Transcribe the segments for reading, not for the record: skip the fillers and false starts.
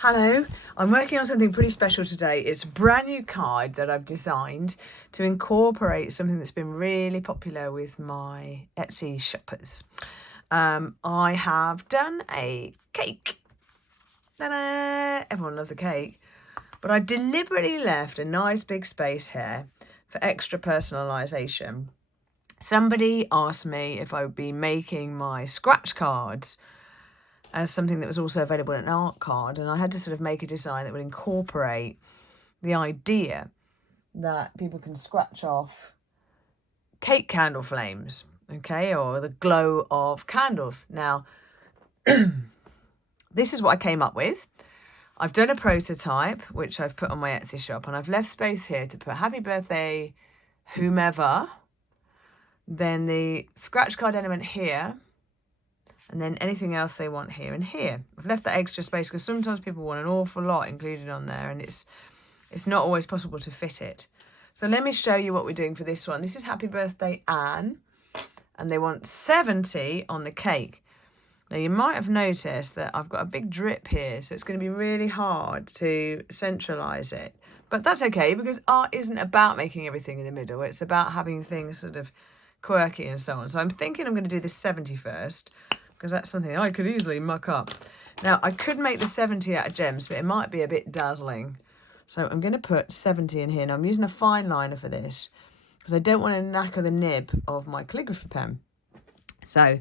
Hello, I'm working on something pretty special today. It's a brand new card that I've designed to incorporate something that's been really popular with my Etsy shoppers. I have done a cake. Ta-da! Everyone loves a cake. But I deliberately left a nice big space here for extra personalisation. Somebody asked me if I would be making my scratch cards as something that was also available in an art card, and I had to sort of make a design that would incorporate the idea that people can scratch off cake candle flames, okay, or the glow of candles. Now, this is what I came up with. I've done a prototype, which I've put on my Etsy shop, and I've left space here to put happy birthday, whomever, then the scratch card element here, and then anything else they want here and here. I've left that extra space because sometimes people want an awful lot included on there, and it's not always possible to fit it. So let me show you what we're doing for this one. This is Happy Birthday Anne, and they want 70 on the cake. Now you might have noticed that I've got a big drip here, so it's going to be really hard to centralise it. But that's okay, because art isn't about making everything in the middle. It's about having things sort of quirky and so on. So I'm thinking I'm going to do this 70 first, because that's something I could easily muck up. Now, I could make the 70 out of gems, but it might be a bit dazzling. So I'm going to put 70 in here. Now, I'm using a fine liner for this, because I don't want to knacker the nib of my calligraphy pen. So,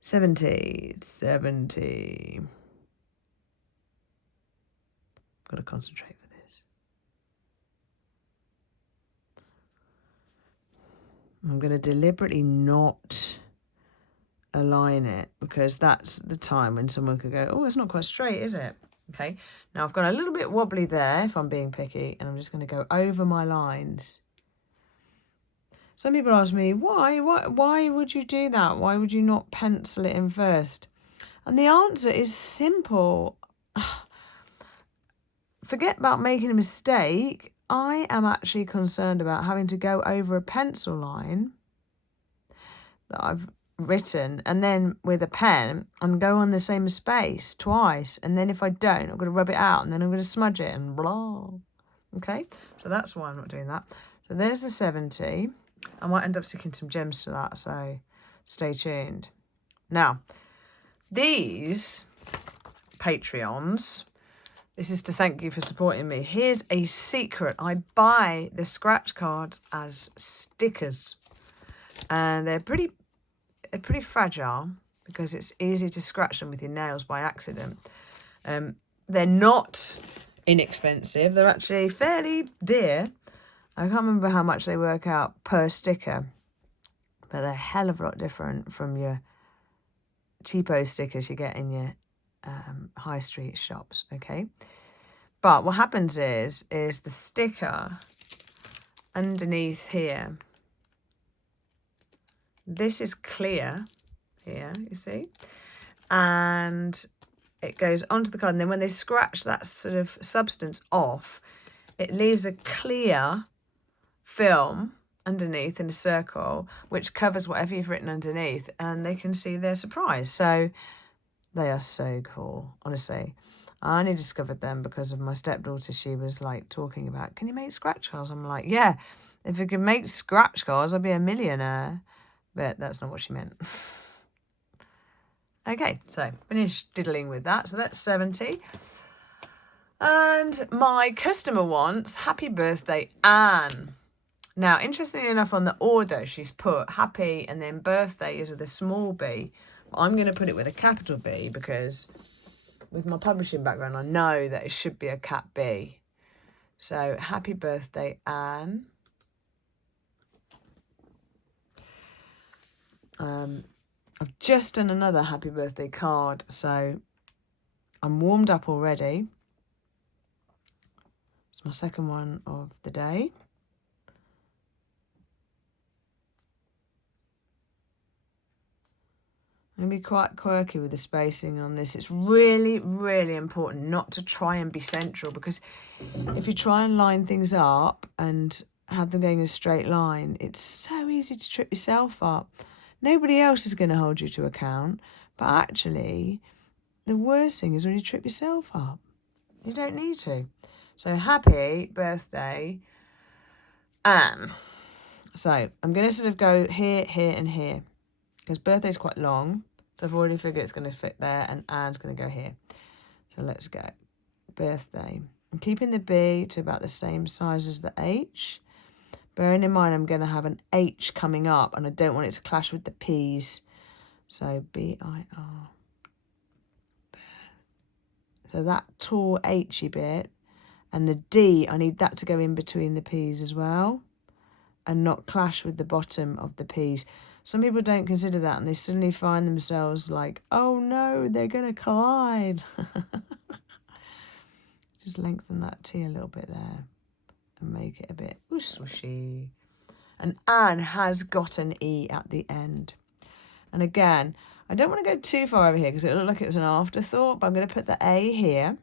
70. Got to concentrate for this. I'm going to deliberately not align it, because that's the time when someone could go, oh, it's not quite straight, is it? Okay, now I've got a little bit wobbly there if I'm being picky, and I'm just going to go over my lines. Some people ask me, why would you do that? Why would you not pencil it in first? And the answer is simple. Forget about making a mistake. I am actually concerned about having to go over a pencil line that I've written, and then with a pen and go on the same space twice, and then if I don't, I'm going to rub it out, and then I'm going to smudge it and blah. Okay, so that's why I'm not doing that. So there's the 70. I might end up sticking some gems to that, so stay tuned. Now, these Patreons, this is to thank you for supporting me. Here's a secret. I buy the scratch cards as stickers, and they're pretty fragile, because it's easy to scratch them with your nails by accident. They're not inexpensive. They're actually fairly dear. I can't remember how much they work out per sticker, but they're a hell of a lot different from your cheapo stickers you get in your high street shops, okay? But what happens is the sticker underneath here, this is clear here, you see, and it goes onto the card, and then when they scratch that sort of substance off, it leaves a clear film underneath in a circle, which covers whatever you've written underneath, and they can see their surprise. So they are so cool, honestly. I only discovered them because of my stepdaughter. She was like talking about, can you make scratch cards? I'm like, yeah, if I could make scratch cards, I'd be a millionaire. But that's not what she meant. Okay, so finished diddling with that. So that's 70. And my customer wants Happy Birthday Anne. Now, interestingly enough, on the order, she's put happy and then birthday is with a small b. I'm going to put it with a capital B, because with my publishing background, I know that it should be a cap B. So, Happy Birthday Anne. I've just done another happy birthday card, so I'm warmed up already. It's my second one of the day. I'm going to be quite quirky with the spacing on this. It's really, really important not to try and be central, because if you try and line things up and have them going in a straight line, it's so easy to trip yourself up. Nobody else is going to hold you to account, but actually, the worst thing is when you trip yourself up. You don't need to. So happy birthday, Anne. So I'm going to sort of go here, here, and here. Because birthday's quite long. So I've already figured it's going to fit there. And Anne's going to go here. So let's go. Birthday. I'm keeping the B to about the same size as the H. Bearing in mind I'm going to have an H coming up. And I don't want it to clash with the P's. So B-I-R. So that tall H-y bit. And the D, I need that to go in between the P's as well. And not clash with the bottom of the P's. Some people don't consider that and they suddenly find themselves like, oh no, they're going to collide. Just lengthen that T a little bit there and make it a bit swooshy. And Anne has got an E at the end. And again, I don't want to go too far over here because it looked like it was an afterthought, but I'm going to put the A here.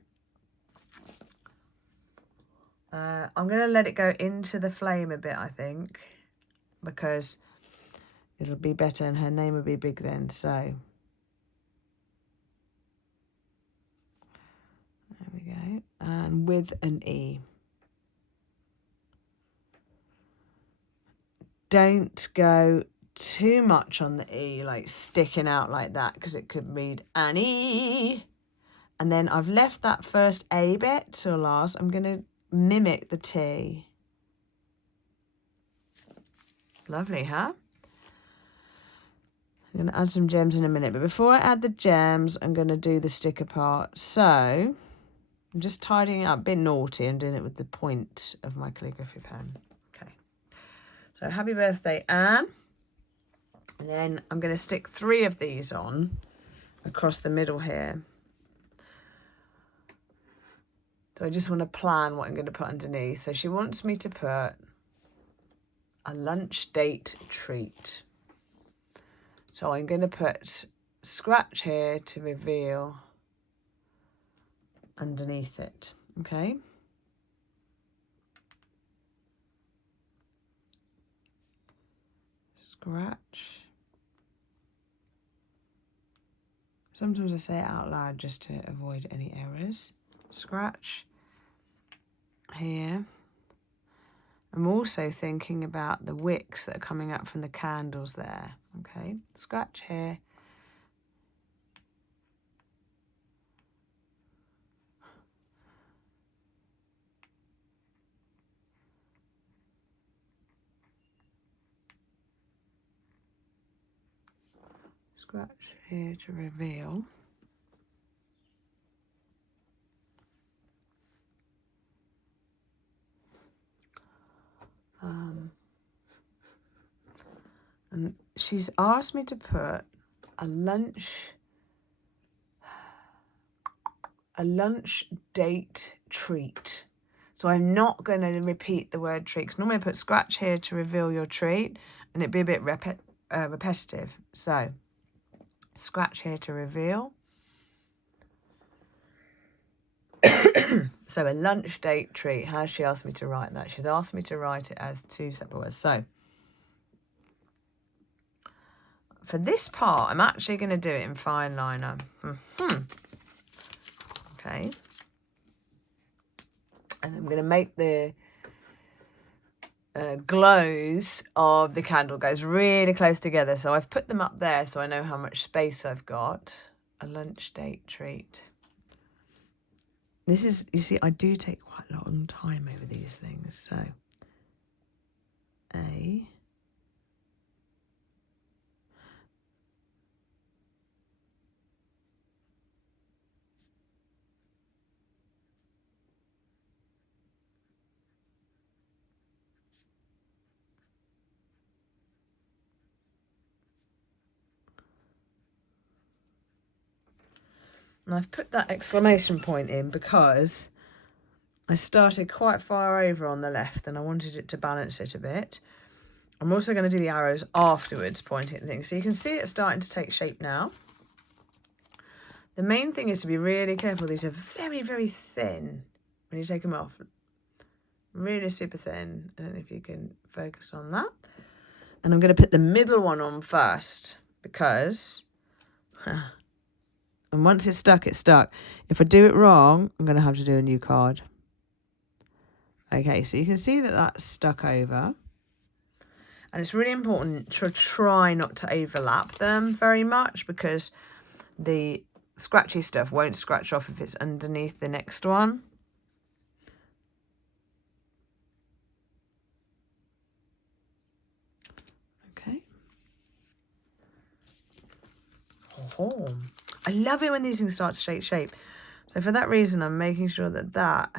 I'm going to let it go into the flame a bit, I think, because it'll be better and her name will be big then. So there we go. And with an E. Don't go too much on the E, like sticking out like that, because it could read Annie. And then I've left that first A bit till last. I'm going to mimic the T. Lovely, huh? I'm going to add some gems in a minute. But before I add the gems, I'm going to do the sticker part. So I'm just tidying it up. A bit naughty. I'm doing it with the point of my calligraphy pen. Okay. So happy birthday, Anne. And then I'm going to stick 3 of these on across the middle here. So I just want to plan what I'm going to put underneath. So she wants me to put a lunch date treat. So I'm going to put scratch here to reveal underneath it. Okay. Scratch. Sometimes I say it out loud just to avoid any errors. Scratch here. I'm also thinking about the wicks that are coming up from the candles there. Okay, scratch here. Scratch here to reveal. And she's asked me to put a lunch date treat. So I'm not going to repeat the word treat. Because normally I put scratch here to reveal your treat, and it'd be a bit repetitive. So scratch here to reveal. So a lunch date treat. How has she asked me to write that? She's asked me to write it as 2 separate words. So for this part, I'm actually going to do it in fine liner. Okay. And I'm going to make the glows of the candle goes really close together. So I've put them up there so I know how much space I've got. A lunch date treat. This is, you see, I do take quite a long time over these things. So A. And I've put that exclamation point in because I started quite far over on the left and I wanted it to balance it a bit. I'm also going to do the arrows afterwards, pointing at things. So you can see it starting to take shape now. The main thing is to be really careful. These are very, very thin when you take them off. Really super thin. I don't know if you can focus on that. And I'm going to put the middle one on first because And once it's stuck, it's stuck. If I do it wrong, I'm going to have to do a new card. Okay, so you can see that that's stuck over. And it's really important to try not to overlap them very much, because the scratchy stuff won't scratch off if it's underneath the next one. Okay. Oh, I love it when these things start to take shape. So for that reason, I'm making sure that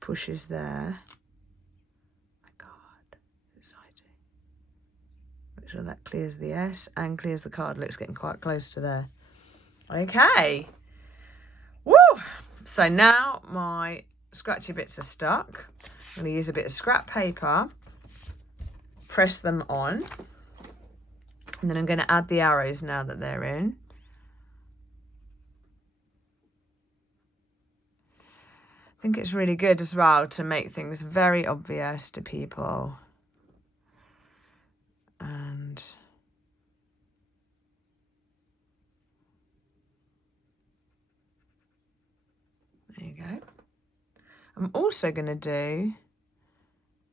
pushes there. My God, exciting. Make sure that clears the S and clears the card. Looks getting quite close to there. Okay. Woo! So now my scratchy bits are stuck. I'm going to use a bit of scrap paper, press them on, and then I'm going to add the arrows now that they're in. I think it's really good as well to make things very obvious to people. And there you go. I'm also going to do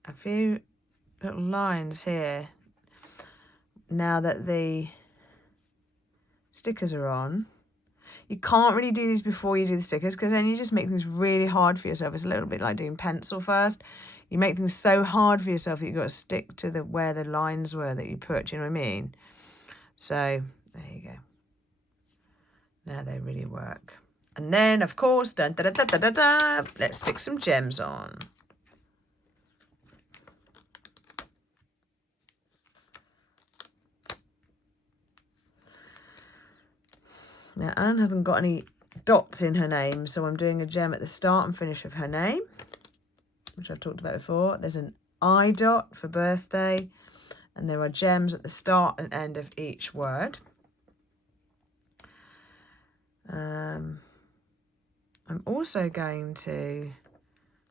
a few little lines here now that the stickers are on. You can't really do these before you do the stickers, because then you just make things really hard for yourself. It's a little bit like doing pencil first. You make things so hard for yourself that you've got to stick to where the lines were that you put, do you know what I mean? So there you go. Now they really work. And then, of course, let's stick some gems on. Now, Anne hasn't got any dots in her name, so I'm doing a gem at the start and finish of her name, which I've talked about before. There's an I dot for birthday, and there are gems at the start and end of each word. I'm also going to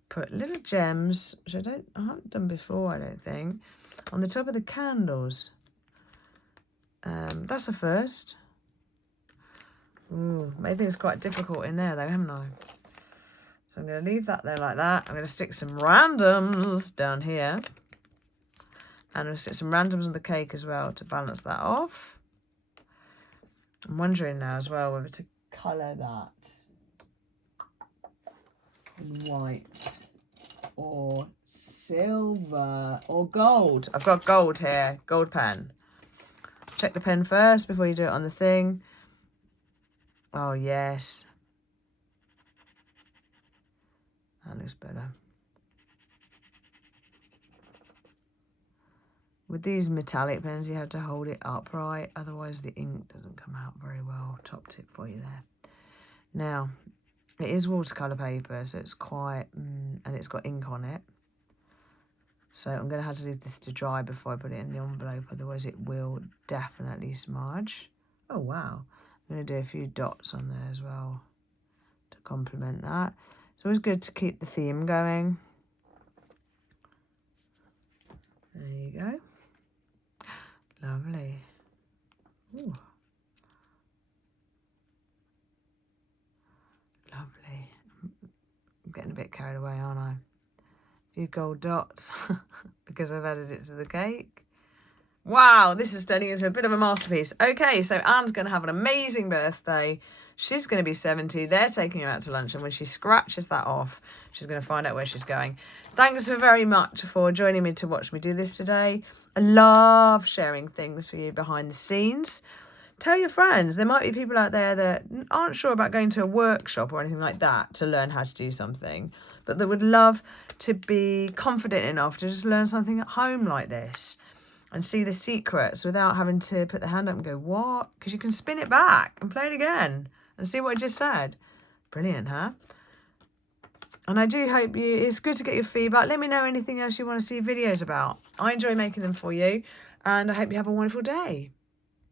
put little gems, which I haven't done before, I don't think, on the top of the candles. That's a first. Ooh, made things quite difficult in there though, haven't I? So I'm going to leave that there like that. I'm going to stick some randoms down here. And I'm going to stick some randoms on the cake as well to balance that off. I'm wondering now as well whether to colour that white or silver or gold. I've got gold here, gold pen. Check the pen first before you do it on the thing. Oh, yes. That looks better. With these metallic pens, you have to hold it upright. Otherwise, the ink doesn't come out very well. Top tip for you there. Now, it is watercolour paper, so it's quite... and it's got ink on it. So I'm going to have to leave this to dry before I put it in the envelope. Otherwise, it will definitely smudge. Oh, wow. I'm going to do a few dots on there as well to complement that. It's always good to keep the theme going. There you go. Lovely. Ooh. Lovely. I'm getting a bit carried away, aren't I? A few gold dots because I've added it to the cake. Wow, this is turning into a bit of a masterpiece. Okay, so Anne's going to have an amazing birthday. She's going to be 70. They're taking her out to lunch, and when she scratches that off, she's going to find out where she's going. Thanks very much for joining me to watch me do this today. I love sharing things for you behind the scenes. Tell your friends. There might be people out there that aren't sure about going to a workshop or anything like that to learn how to do something, but that would love to be confident enough to just learn something at home like this and see the secrets without having to put the hand up and go, what? Because you can spin it back and play it again and see what I just said. Brilliant, huh? And I do hope it's good to get your feedback. Let me know anything else you want to see videos about. I enjoy making them for you, and I hope you have a wonderful day.